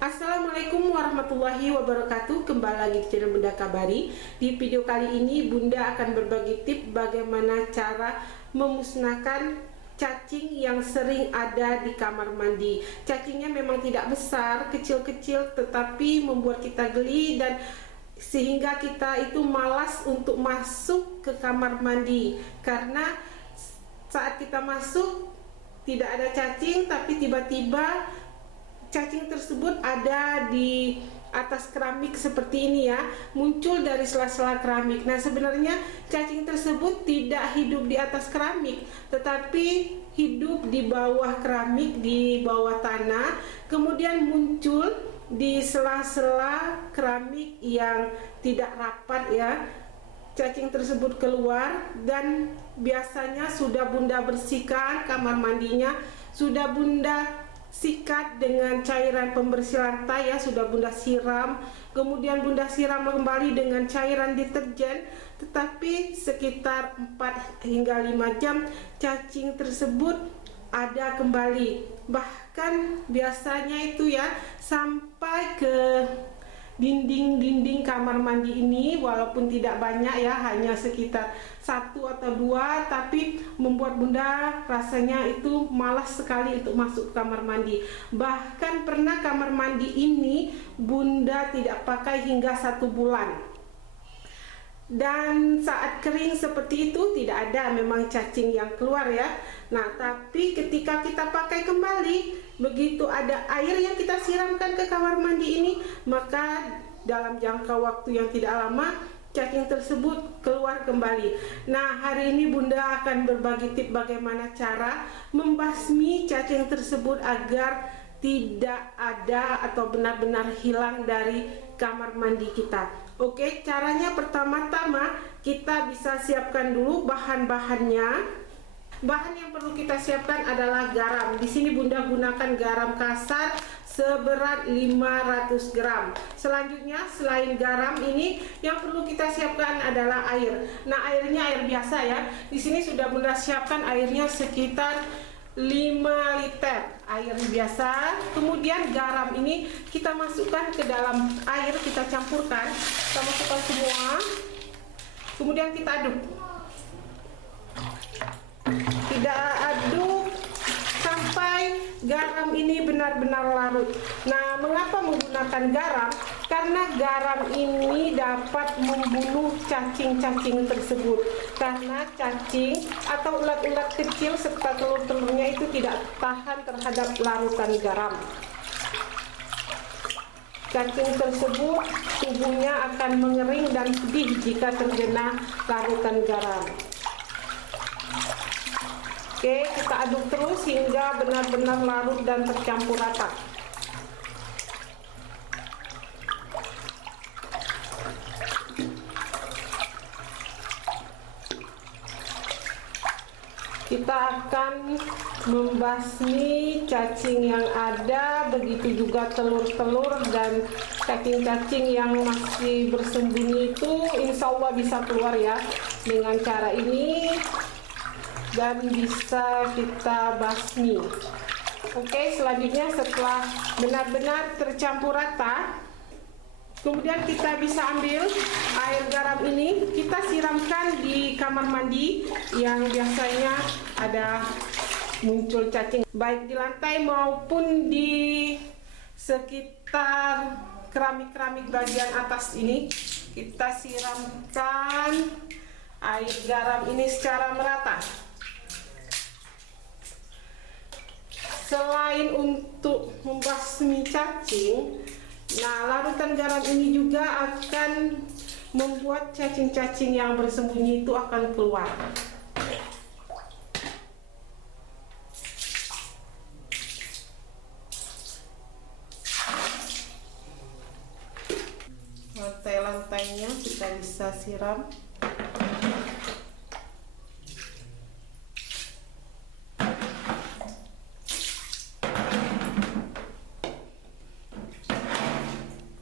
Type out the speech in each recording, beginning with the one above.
Assalamualaikum warahmatullahi wabarakatuh. Kembali lagi di channel Bunda Kabari. Di video kali ini Bunda akan berbagi tips bagaimana cara memusnahkan cacing yang sering ada di kamar mandi. Cacingnya memang tidak besar, kecil-kecil, tetapi membuat kita geli dan sehingga kita itu malas untuk masuk ke kamar mandi, karena saat kita masuk tidak ada cacing, tapi tiba-tiba cacing tersebut ada di atas keramik seperti ini ya, muncul dari sela-sela keramik. Nah, sebenarnya cacing tersebut tidak hidup di atas keramik, tetapi hidup di bawah keramik, di bawah tanah, kemudian muncul di sela-sela keramik yang tidak rapat ya. Cacing tersebut keluar dan biasanya sudah Bunda bersihkan kamar mandinya, sudah Bunda sikat dengan cairan pembersih lantai ya, sudah Bunda siram, kemudian Bunda siram kembali dengan cairan deterjen, tetapi sekitar 4 hingga 5 jam cacing tersebut ada kembali. Bahkan biasanya itu ya sampai ke dinding-dinding kamar mandi ini, walaupun tidak banyak ya, hanya sekitar 1 atau 2, tapi membuat Bunda rasanya itu malas sekali untuk masuk ke kamar mandi. Bahkan pernah kamar mandi ini Bunda tidak pakai hingga 1 bulan, dan saat kering seperti itu tidak ada memang cacing yang keluar ya. Nah, tapi ketika kita pakai kembali, begitu ada air yang kita siramkan ke kamar mandi ini, maka dalam jangka waktu yang tidak lama cacing tersebut keluar kembali. Nah, hari ini Bunda akan berbagi tips bagaimana cara membasmi cacing tersebut agar tidak ada atau benar-benar hilang dari kamar mandi kita. Oke, caranya pertama-tama kita bisa siapkan dulu bahan-bahannya. Bahan yang perlu kita siapkan adalah garam. Di sini Bunda gunakan garam kasar seberat 500 gram. Selanjutnya selain garam ini yang perlu kita siapkan adalah air. Nah, airnya air biasa ya. Di sini sudah Bunda siapkan airnya sekitar 5 liter air biasa. Kemudian garam ini kita masukkan ke dalam air, kita campurkan, kita masukkan semua, kemudian kita aduk. Kita aduk sampai garam ini benar-benar larut. Nah, mengapa menggunakan garam? Karena garam ini dapat membunuh cacing-cacing tersebut. Karena cacing atau ulat-ulat kecil serta telur-telurnya itu tidak tahan terhadap larutan garam. Cacing tersebut tubuhnya akan mengering dan pedih jika terkena larutan garam. Oke, kita aduk terus hingga benar-benar larut dan tercampur rata. Kita akan membasmi cacing yang ada, begitu juga telur-telur dan cacing-cacing yang masih bersembunyi itu insya Allah bisa keluar ya dengan cara ini, dan bisa kita basmi. Oke, selanjutnya setelah benar-benar tercampur rata, kemudian kita bisa ambil air garam ini, kita siramkan di kamar mandi yang biasanya ada muncul cacing, baik di lantai maupun di sekitar keramik-keramik bagian atas ini. Kita siramkan air garam ini secara merata. Selain untuk membasmi cacing, nah, larutan garam ini juga akan membuat cacing-cacing yang bersembunyi itu akan keluar. Lantai-lantainya kita bisa siram.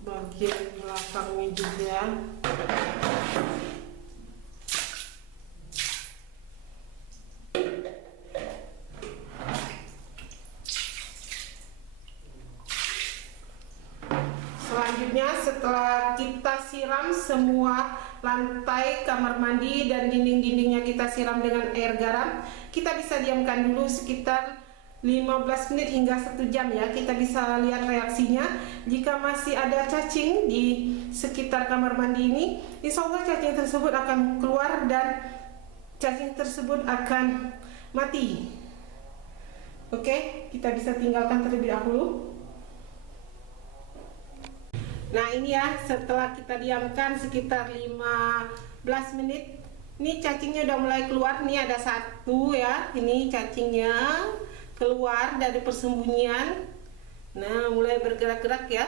Bagian belakangnya juga. Selanjutnya setelah kita siram semua lantai kamar mandi dan dinding-dindingnya kita siram dengan air garam, kita bisa diamkan dulu sekitar 15 menit hingga 1 jam ya. Kita bisa lihat reaksinya. Jika masih ada cacing di sekitar kamar mandi ini, insya Allah cacing tersebut akan keluar dan cacing tersebut akan mati. Oke, kita bisa tinggalkan terlebih dahulu. Nah ini ya, setelah kita diamkan sekitar 15 menit, ini cacingnya udah mulai keluar. Ini ada satu ya, ini cacingnya keluar dari persembunyian. Nah mulai bergerak-gerak ya.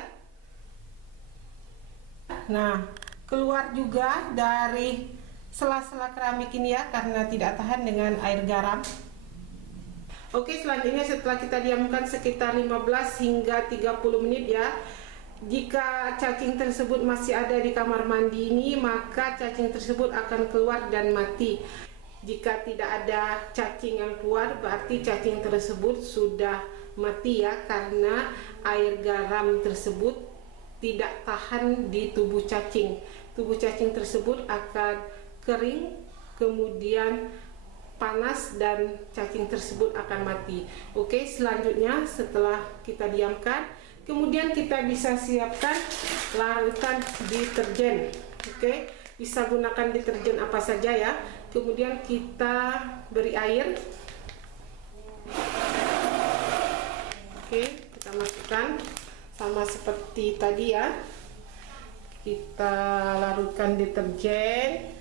Nah keluar juga dari sela-sela keramik ini ya, karena tidak tahan dengan air garam. Oke, selanjutnya setelah kita diamkan sekitar 15 hingga 30 menit ya, jika cacing tersebut masih ada di kamar mandi ini, maka cacing tersebut akan keluar dan mati. Jika tidak ada cacing yang keluar, berarti cacing tersebut sudah mati ya, karena air garam tersebut tidak tahan di tubuh cacing. Tubuh cacing tersebut akan kering, kemudian panas dan cacing tersebut akan mati. Oke, selanjutnya setelah kita diamkan, kemudian kita bisa siapkan larutan deterjen. Oke, bisa gunakan deterjen apa saja ya. Kemudian kita beri air. Oke, kita masukkan sama seperti tadi ya. Kita larutkan deterjen.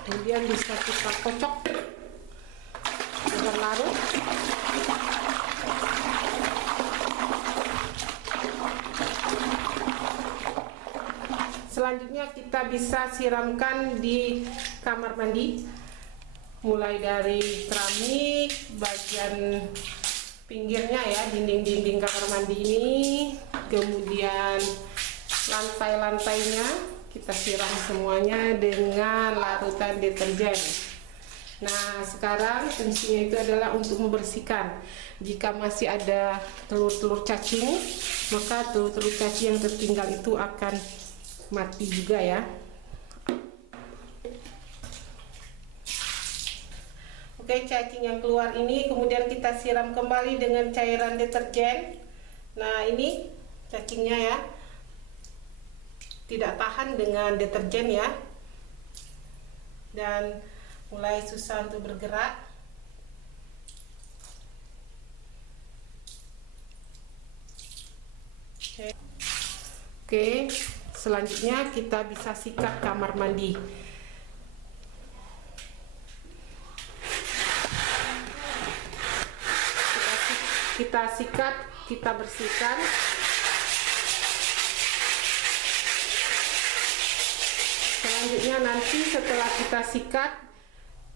Kemudian bisa kita kocok agar larut. Selanjutnya kita bisa siramkan di kamar mandi, mulai dari keramik, bagian pinggirnya ya, dinding-dinding kamar mandi ini, kemudian lantai-lantainya kita siram semuanya dengan larutan deterjen. Nah sekarang fungsinya itu adalah untuk membersihkan. Jika masih ada telur-telur cacing, maka telur-telur cacing yang tertinggal itu akan mati juga ya. Oke, cacing yang keluar ini kemudian kita siram kembali dengan cairan deterjen. Nah ini cacingnya ya, tidak tahan dengan deterjen ya, dan mulai susah untuk bergerak. Oke, selanjutnya kita bisa sikat kamar mandi. Kita sikat, kita bersihkan. Selanjutnya nanti setelah kita sikat,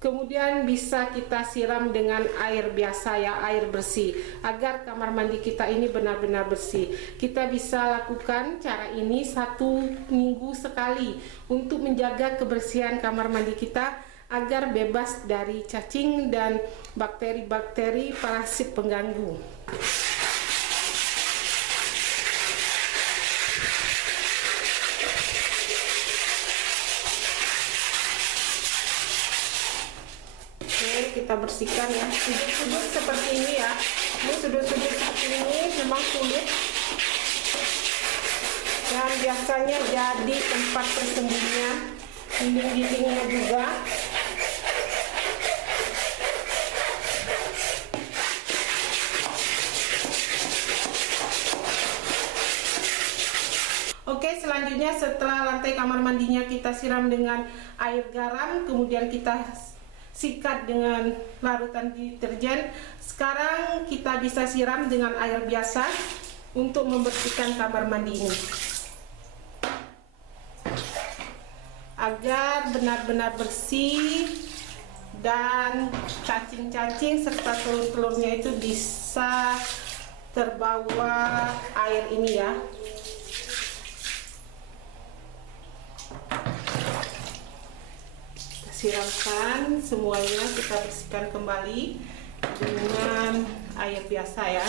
kemudian bisa kita siram dengan air biasa ya, air bersih, agar kamar mandi kita ini benar-benar bersih. Kita bisa lakukan cara ini 1 minggu sekali untuk menjaga kebersihan kamar mandi kita agar bebas dari cacing dan bakteri-bakteri parasit pengganggu. Kita bersihkan ya, sudut-sudut seperti ini ya. Ini sudut-sudut seperti ini memang sulit dan biasanya jadi tempat persembunyian dinding-dindingnya juga. Oke, selanjutnya setelah lantai kamar mandinya kita siram dengan air garam, kemudian kita sikat dengan larutan deterjen. Sekarang kita bisa siram dengan air biasa untuk membersihkan kamar mandi ini agar benar-benar bersih dan cacing-cacing serta telur-telurnya itu bisa terbawa air ini ya. Siramkan semuanya, kita bersihkan kembali dengan air biasa ya.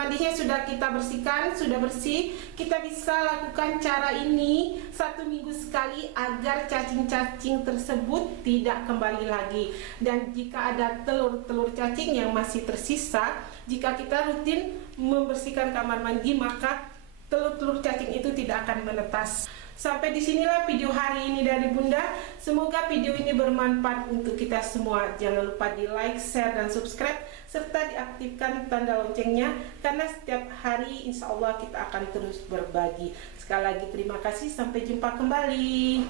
mandinya sudah kita bersihkan, sudah bersih. Kita bisa lakukan cara ini 1 minggu sekali agar cacing-cacing tersebut tidak kembali lagi. Dan jika ada telur-telur cacing yang masih tersisa, jika kita rutin membersihkan kamar mandi, maka telur-telur cacing itu tidak akan menetas. Sampai disinilah video hari ini dari Bunda. Semoga video ini bermanfaat untuk kita semua. Jangan lupa di like, share, dan subscribe, serta diaktifkan tanda loncengnya, karena setiap hari insya Allah kita akan terus berbagi. Sekali lagi terima kasih, sampai jumpa kembali.